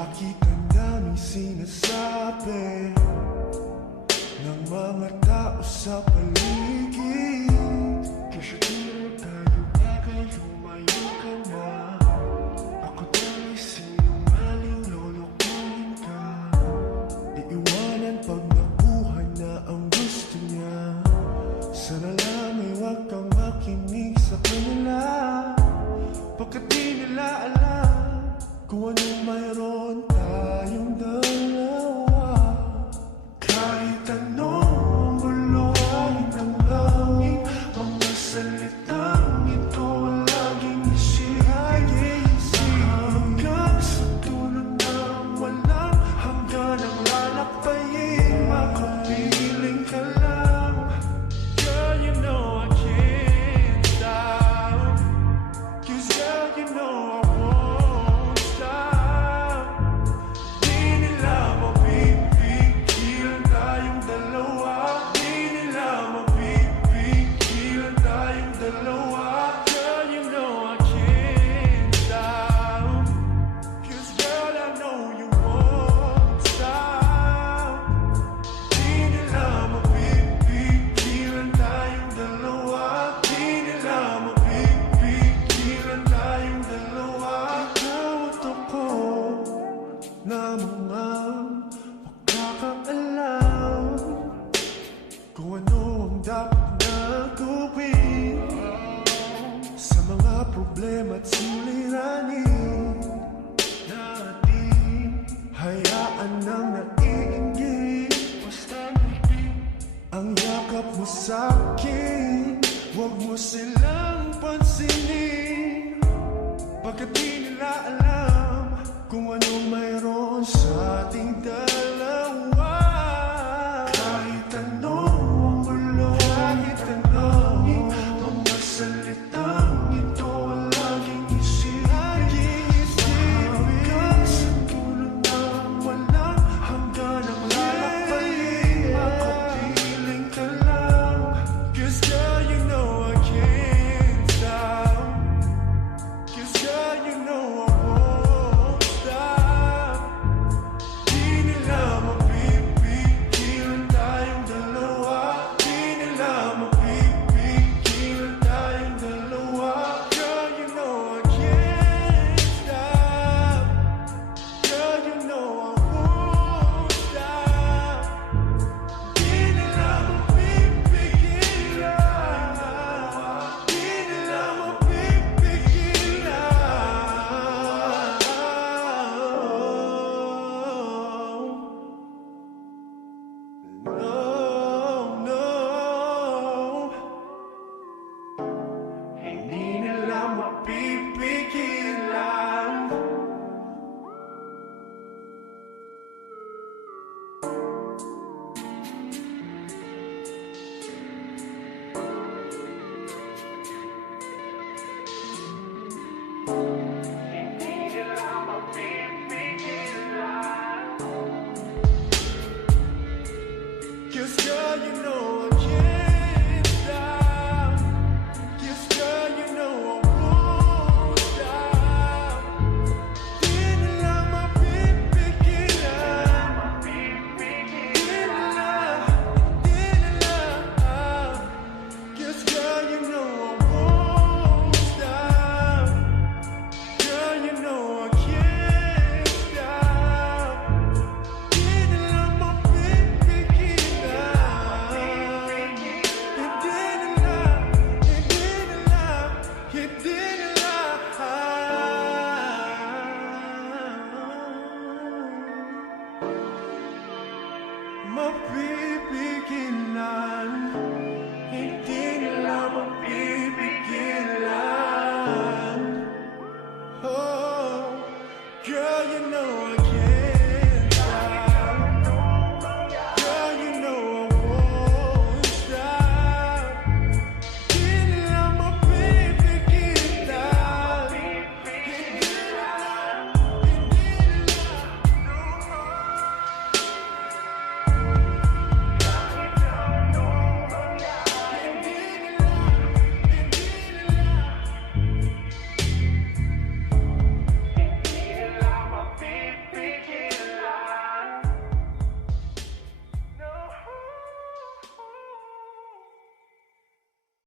Bakit ang daming sinasabi ng mga tao sa paligid? Kasi tiro tayo bagay, lumayo ka na. Ako dahil sinungaling, lolokohin ka. Iiwanan pag nakuha na ang gusto niya. Sana lang ay huwag kang makinig sa kanila, pagkat di nila alam kung anong mayroon tayong dalawa. Kahit anong buluhin ng langit, mga salitang ito ang laging isipin. Hanggang sa dulo ng walang hanggan ang lalakbayin, makapiling ka lang. Girl, you know I can't stop, 'cause girl, you know I won't stop. Di nila mapipigilan tayong dalawa. Di nila mapipigilan tayong dalawa. Girl, you know I can't stop, 'cause girl, I know you won't stop. Di nila mapipigilan tayong dalawa. Di nila mapipigilan tayong dalawa. Ikaw at ako na mga makakaalam kung ano ang dapat na gawin sa mga problema at suliranin natin. Hayaan nang naiinggit, basta ngiti ang yakap mo sa'kin. Huwag mo silang pansinin, pagkat di nila alam kung anong mayroon sa ating dalawa.